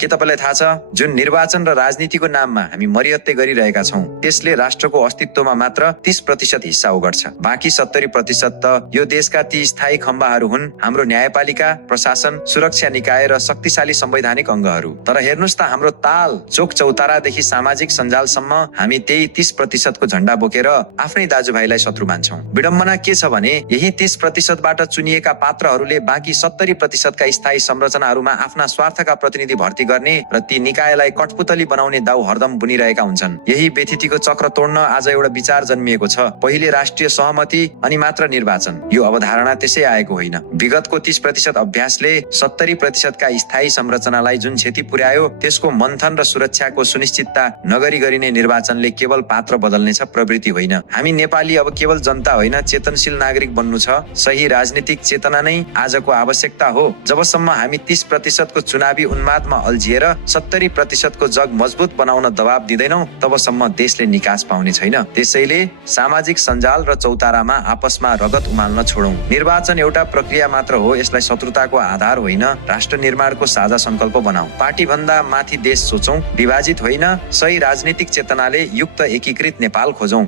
के तपाईलाई थाहा छ जुन निर्वाचन र राजनीतिको नाममा हामी मरिहत्ते गरिरहेका छौं त्यसले राष्ट्रको अस्तित्वमा मात्र 30% हिस्सा ओगट्छ। बाँकी 70% त यो देशका ती स्थायी खम्बाहरू हुन् हाम्रो न्यायपालिका, प्रशासन, सुरक्षा निकाय र शक्तिशाली संवैधानिक अङ्गहरू। तर हेर्नुस् त हाम्रो ताल चोक चौतारादेखि सामाजिक सञ्जालसम्म हामी त्यही 30% को झण्डा बोकेर आफ्नै दाजुभाइलाई शत्रु मान्छौं। विडम्बना के छ भने यही 30% बाट चुनिएका पात्रहरूले बाँकी 70% का स्थायी संरचनाहरूमा आफ्ना स्वार्थका प्रतिनिधि भर्ती गर्ने र ती निकायलाई कठपुतली बनाउने दाउ हरदम बुनिरहेका हुन्छन्। यही व्यथितिको चक्र तोड्न आज एउटा विचार जन्मिएको छ, पहिले राष्ट्रिय सहमति अनि मात्र निर्वाचन। यो अवधारणा त्यसै आएको होइन। विगतको 30% अभ्यासले 70% का स्थायी संरचनालाई जुन क्षति पुर्यायो त्यसको मन्थन र सुरक्षाको सुनिश्चितता नगरी गरिने निर्वाचनले केवल पात्र बदल्नेछ, प्रवृत्ति होइन। हामी नेपाली अब केवल जनता होइन, चेतनशील नागरिक बन्नु छ। सही राजनीतिक चेतना नै आजको आवश्यकता हो। जबसम्म हामी 30% को चुनावी उन्मादमा अल्झिएर 70% को जग मजबुत बनाउन दबाब दिँदैनौं तबसम्म देशले निकास पाउने छैन। त्यसैले सामाजिक सञ्जाल र चौतारामा आपसमा रगत उमाल्न छोडौं। निर्वाचन एउटा प्रक्रिया मात्र हो, यसलाई शत्रुताको आधार होइन, राष्ट्र निर्माणको साझा संकल्प बनाऊ। पार्टी भन्दा माथि देश सोचौं, विभाजित होइन, सही राजनीतिक चेतनाले युक्त एकीकृत नेपाल खोजौं।